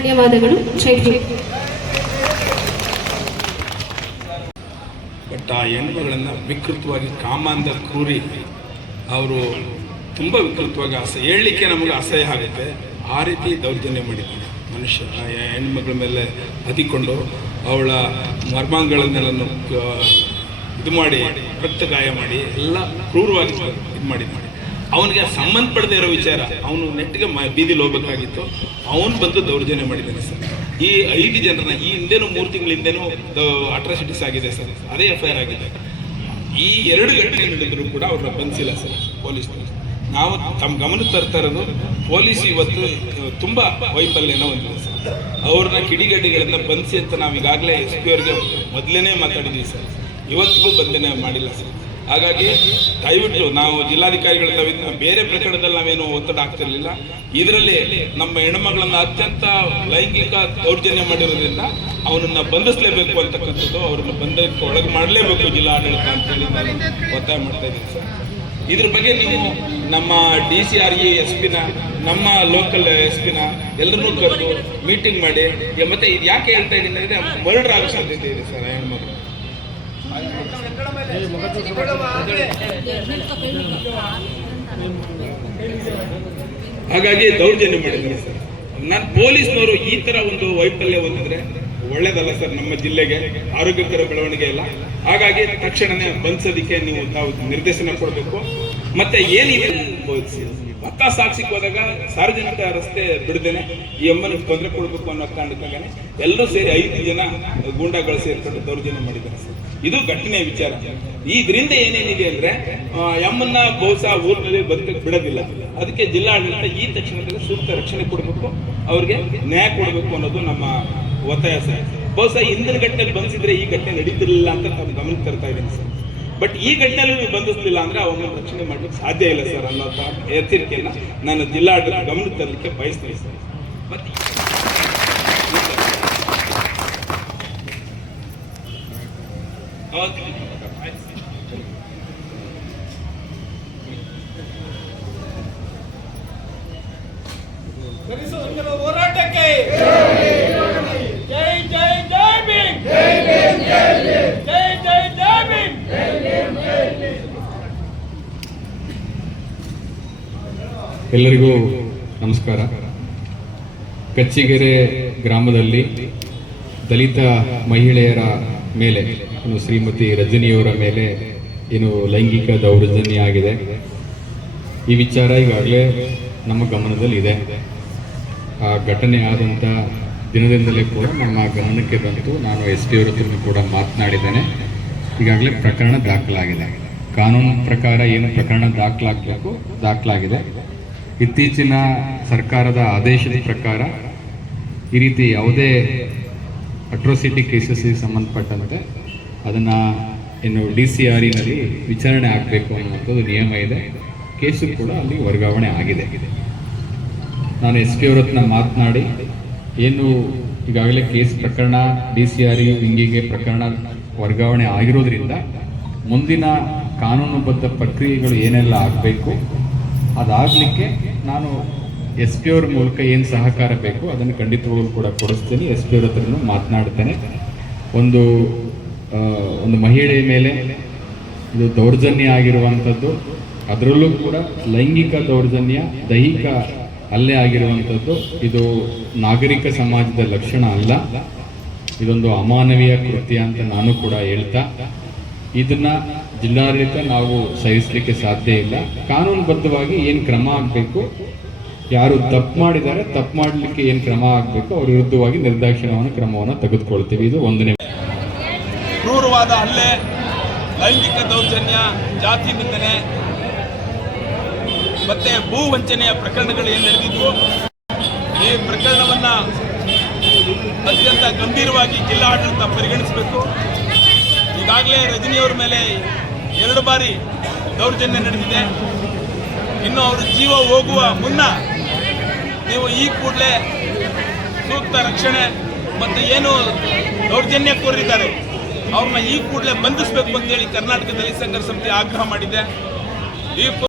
ಧನ್ಯವಾದಗಳು. ಜೈ ಹಿಂದ್. ಬಟ್ ಆ ಹೆಣ್ಣುಗಳನ್ನು ವಿಕೃತವಾಗಿ ಕಾಮಾಂಧ ಕ್ರೂರಿ ಅವರು ತುಂಬ ವಿಕೃತವಾಗಿ ಹೇಳಲಿಕ್ಕೆ ನಮಗೆ ಅಸಹ್ಯ ಆಗುತ್ತೆ. ಆ ರೀತಿ ದೌರ್ಜನ್ಯ ಮಾಡಿದ್ದಾರೆ ಮನುಷ್ಯ. ಹೆಣ್ಮಗಳ ಮೇಲೆ ಹದಿಕೊಂಡು ಅವಳ ಮರ್ಮಾಂಗಗಳನ್ನೆಲ್ಲ ಇದು ಮಾಡಿ ರಕ್ತ ಗಾಯ ಮಾಡಿ ಎಲ್ಲ ಕ್ರೂರವಾಗಿ ಇದು ಮಾಡಿದ್ದಾರೆ. ಅವನಿಗೆ ಸಂಬಂಧಪಡದೇ ಇರೋ ವಿಚಾರ, ಅವನು ನೆಟ್ಟಿಗೆ ಬೀದಿಲಿ ಹೋಗ್ಬೇಕಾಗಿತ್ತು, ಅವನು ಬಂದು ದೌರ್ಜನ್ಯ ಮಾಡಿದ್ದಾನೆ ಸರ್. ಈ 5 ಜನರನ್ನ ಈ ಹಿಂದೆನೂ 3 ತಿಂಗಳ ಹಿಂದೆನೂ ಅಟ್ರಾಸಿಟೀಸ್ ಆಗಿದೆ ಸರ್, ಅದೇ FIR ಆಗಿದೆ. ಈ 2 ಗಂಟೆ ನಡೆದರೂ ಕೂಡ ಅವ್ರನ್ನ ಬಂಧಿಸಿಲ್ಲ ಸರ್ ಪೊಲೀಸ್ನವರು. ನಾವು ತಮ್ಮ ಗಮನಕ್ಕೆ ತರ್ತಾ ಇರೋದು, ಪೊಲೀಸ್ ಇವತ್ತು ತುಂಬ ವೈಫಲ್ಯನ ಹೊಂದಿದೆ ಸರ್. ಅವ್ರನ್ನ ಕಿಡಿಗೇಡಿಗಳಿಂದ ಬಂಧಿಸಿ ಅಂತ ನಾವು ಈಗಾಗಲೇ SP ಅವ್ರಿಗೆ ಮೊದಲೇ ಮಾತಾಡಿದ್ದೀವಿ ಸರ್, ಇವತ್ತಿಗೂ ಬಂಧನೆ ಮಾಡಿಲ್ಲ ಸರ್. ಹಾಗಾಗಿ ದಯವಿಟ್ಟು ನಾವು ಜಿಲ್ಲಾಧಿಕಾರಿಗಳಿಂದ ಬೇರೆ ಪ್ರಕರಣದಲ್ಲಿ ನಾವೇನು ಒತ್ತಡ ಆಗ್ತಿರ್ಲಿಲ್ಲ, ಇದರಲ್ಲಿ ನಮ್ಮ ಹೆಣ್ಣುಮಗಳನ್ನು ಅತ್ಯಂತ ಲೈಂಗಿಕ ದೌರ್ಜನ್ಯ ಮಾಡಿರೋದ್ರಿಂದ ಅವನನ್ನು ಬಂಧಿಸಲೇಬೇಕು ಅಂತಕ್ಕಂಥದ್ದು, ಅವ್ರನ್ನ ಬಂಧನಕ್ಕೆ ಒಳಗೆ ಮಾಡಲೇಬೇಕು ಜಿಲ್ಲಾ ಆಡಳಿತ ಅಂತೇಳಿ ನಾನು ಒತ್ತಾಯ ಮಾಡ್ತಾ ಇದ್ದೀನಿ ಸರ್. ಇದ್ರ ಬಗ್ಗೆ ನೀವು ನಮ್ಮ DCRE SP ನ, ನಮ್ಮ ಲೋಕಲ್ SP ನ ಎಲ್ಲರನ್ನೂ ಕರೆದು ಮೀಟಿಂಗ್ ಮಾಡಿ, ಮತ್ತೆ ಇದು ಯಾಕೆ ಹೇಳ್ತಾ ಇದ್ದೀನಿ ಅಂದರೆ ಮರ್ಡರ್ ಆಗೋ ಸಾಧ್ಯತೆ ಇದೆ ಸರ್ ಹೆಣ್ಮಕ್ಳು. ಹಾಗಾಗಿ ದೌರ್ಜನ್ಯ ಮಾಡಿದ್ದಾರೆ ಸರ್. ನಾನು ಪೊಲೀಸ್ನವರು ಈ ತರ ಒಂದು ವೈಫಲ್ಯ ಹೊಂದಿದ್ರೆ ಒಳ್ಳೇದಲ್ಲ ಸರ್ ನಮ್ಮ ಜಿಲ್ಲೆಗೆ, ಆರೋಗ್ಯಕರ ಬೆಳವಣಿಗೆ ಇಲ್ಲ. ಹಾಗಾಗಿ ತಕ್ಷಣನೇ ಬಂಧಿಸೋದಕ್ಕೆ ನೀವು ತಾವು ನಿರ್ದೇಶನ ಕೊಡಬೇಕು. ಮತ್ತೆ ಏನಿದೆ ಪಕ್ಕಾ ಸಾಕ್ಷಿಗೆ ಹೋದಾಗ ಸಾರ್ವಜನಿಕ ರಸ್ತೆ ಬಿಡದೇನೆ ಈ ಅಮ್ಮನಿಗೆ ತೊಂದರೆ ಕೊಡಬೇಕು ಅನ್ನೋ ಕಾರಣಕ್ಕಾಗನೆ ಎಲ್ಲರೂ ಸೇರಿ 5 ಜನ ಗೂಂಡಾಗಳು ಸೇರ್ಕೊಂಡು ದೌರ್ಜನ್ಯ ಮಾಡಿದ್ದಾರೆ ಸರ್. ಇದು ಘಟನೆಯ ವಿಚಾರ. ಇದರಿಂದ ಏನೇನಿದೆ ಅಂದ್ರೆ ಅಮ್ಮನ್ನ ಬಹುಶಃ ಊರಿನಲ್ಲಿ ಬದುಕಕ್ಕೆ ಬಿಡೋದಿಲ್ಲ. ಅದಕ್ಕೆ ಜಿಲ್ಲಾಡಳಿತ ಈ ತಕ್ಷಣದಲ್ಲಿ ಸೂಕ್ತ ರಕ್ಷಣೆ ಕೊಡಬೇಕು, ಅವ್ರಿಗೆ ನ್ಯಾಯ ಕೊಡಬೇಕು ಅನ್ನೋದು ನಮ್ಮ ಒತ್ತಾಯ ಸರ್. ಬಹುಶಃ ಹಿಂದಿನ ಘಟನೆಯಲ್ಲಿ ಬಂಧಿಸಿದ್ರೆ ಈ ಘಟನೆ ನಡೀತಿರ್ಲಿಲ್ಲ ಅಂತ ನಾವು ಗಮನಕ್ಕೆ ತರ್ತಾ ಇದ್ದೀನಿ ಸರ್. ಬಟ್ ಈ ಘಟನೆಯಲ್ಲಿ ಬಂಧಿಸಲಿಲ್ಲ ಅಂದ್ರೆ ಅವನ್ನ ರಕ್ಷಣೆ ಮಾಡ್ಲಿಕ್ಕೆ ಸಾಧ್ಯ ಇಲ್ಲ ಸರ್ ಅನ್ನೋ ಎಚ್ಚರಿಕೆಯನ್ನ ನಾನು ಜಿಲ್ಲಾಡಳಿತ ಗಮನಕ್ಕೆ ತರಲಿಕ್ಕೆ ಬಯಸ್ತೀನಿ ಸರ್. ಮತ್ತೆ ಹೋರಾಟಕ್ಕೆ ಜೈ ಜೈ ಜೈ ಭೀಮ್, ಜೈ ಭೀಮ್, ಜೈ ಜೈ ಜೈ ಭೀಮ್. ಎಲ್ಲರಿಗೂ ನಮಸ್ಕಾರ. ಕಚ್ಚಿಗೆರೆ ಗ್ರಾಮದಲ್ಲಿ ದಲಿತ ಮಹಿಳೆಯರ ಮೇಲೆ ಶ್ರೀಮತಿ ರಜನಿಯವರ ಮೇಲೆ ಏನು ಲೈಂಗಿಕ ದೌರ್ಜನ್ಯ ಆಗಿದೆ, ಈ ವಿಚಾರ ಈಗಾಗಲೇ ನಮ್ಮ ಗಮನದಲ್ಲಿ ಇದೆ. ಆ ಘಟನೆ ಆದಂಥ ದಿನದಿಂದಲೇ ಕೂಡ ನಮ್ಮ ಗಮನಕ್ಕೆ ಬಂತು. ನಾನು SP ಅವರ ಹತ್ರ ಕೂಡ ಮಾತನಾಡಿದ್ದೇನೆ. ಈಗಾಗಲೇ ಪ್ರಕರಣ ದಾಖಲಾಗಿದೆ. ಕಾನೂನು ಪ್ರಕಾರ ಏನು ಪ್ರಕರಣ ದಾಖಲಾಗಬೇಕು ದಾಖಲಾಗಿದೆ. ಇತ್ತೀಚಿನ ಸರ್ಕಾರದ ಆದೇಶದ ಪ್ರಕಾರ ಈ ರೀತಿ ಯಾವುದೇ ಅಟ್ರೋಸಿಟಿ ಕೇಸಸ್ಗೆ ಸಂಬಂಧಪಟ್ಟಂತೆ ಅದನ್ನು ಇನ್ನು DCREನಲ್ಲಿ ವಿಚಾರಣೆ ಆಗಬೇಕು ಅನ್ನುವಂಥದ್ದು ನಿಯಮ ಇದೆ. ಕೇಸು ಕೂಡ ಅಲ್ಲಿ ವರ್ಗಾವಣೆ ಆಗಿದೆ. ನಾನು SP ಅವರ ಹತ್ರ ಮಾತನಾಡಿ ಏನು ಈಗಾಗಲೇ ಕೇಸ್ ಪ್ರಕರಣ DCRE ವಿಂಗಿಗೆ ಪ್ರಕರಣ ವರ್ಗಾವಣೆ ಆಗಿರೋದ್ರಿಂದ ಮುಂದಿನ ಕಾನೂನುಬದ್ಧ ಪ್ರಕ್ರಿಯೆಗಳು ಏನೆಲ್ಲ ಆಗಬೇಕು ಅದಾಗಲಿಕ್ಕೆ ನಾನು SP ಅವರ ಮೂಲಕ ಏನು ಸಹಕಾರ ಬೇಕು ಅದನ್ನು ಖಂಡಿತವಾಗಲೂ ಕೂಡ ಕೊಡಿಸ್ತೀನಿ. SP ಅವರ ಹತ್ರನೂ ಮಾತನಾಡ್ತೇನೆ. ಒಂದು ಮಹಿಳೆಯ ಮೇಲೆ ಇದು ದೌರ್ಜನ್ಯ ಆಗಿರುವಂಥದ್ದು, ಅದರಲ್ಲೂ ಕೂಡ ಲೈಂಗಿಕ ದೌರ್ಜನ್ಯ, ದೈಹಿಕ ಹಲ್ಲೆ ಆಗಿರುವಂಥದ್ದು ಇದು ನಾಗರಿಕ ಸಮಾಜದ ಲಕ್ಷಣ ಅಲ್ಲ, ಇದೊಂದು ಅಮಾನವೀಯ ಕೃತ್ಯ ಅಂತ ನಾನು ಕೂಡ ಹೇಳ್ತಾ, ಇದನ್ನ ಜಿಲ್ಲಾಡಳಿತ ನಾವು ಸಹಿಸಲಿಕ್ಕೆ ಸಾಧ್ಯ ಇಲ್ಲ. ಕಾನೂನುಬದ್ಧವಾಗಿ ಏನು ಕ್ರಮ ಆಗಬೇಕು, ಯಾರು ತಪ್ಪು ಮಾಡಿದ್ದಾರೆ ತಪ್ಪು ಮಾಡಲಿಕ್ಕೆ ಏನು ಕ್ರಮ ಆಗಬೇಕು ಅವ್ರ ವಿರುದ್ಧವಾಗಿ ನಿರ್ದಾಕ್ಷಿಣ್ಯವನ್ನು ಕ್ರಮವನ್ನು ತೆಗೆದುಕೊಳ್ತೀವಿ. ಇದು 1ನೇ. ಕ್ರೂರವಾದ ಹಲ್ಲೆ, ಲೈಂಗಿಕ ದೌರ್ಜನ್ಯ, ಜಾತಿ ನಿಂದನೆ ಮತ್ತೆ ಭೂ ವಂಚನೆಯ ಪ್ರಕರಣಗಳು ಏನು ನಡೆದಿದ್ವು, ಈ ಪ್ರಕರಣವನ್ನ ಅತ್ಯಂತ ಗಂಭೀರವಾಗಿ ಜಿಲ್ಲಾಡಳಿತ ಪರಿಗಣಿಸಬೇಕು. ಈಗಾಗಲೇ ರಜನಿಯವರ ಮೇಲೆ 2 ಬಾರಿ ದೌರ್ಜನ್ಯ ನಡೆದಿದೆ. ಇನ್ನು ಅವರು ಜೀವ ಹೋಗುವ ಮುನ್ನ ನೀವು ಈ ಕೂಡಲೇ ಸೂಕ್ತ ರಕ್ಷಣೆ ಮತ್ತು ಏನು ದೌರ್ಜನ್ಯ ಕೋರಿದ್ದಾರೆ ಅವ್ರನ್ನ ಈ ಕೂಡಲೇ ಬಂಧಿಸಬೇಕು ಅಂತೇಳಿ ಕರ್ನಾಟಕ ದಲಿತ ಸಂಘರ್ಷ ಸಮಿತಿ ಆಗ್ರಹ ಮಾಡಿದೆ.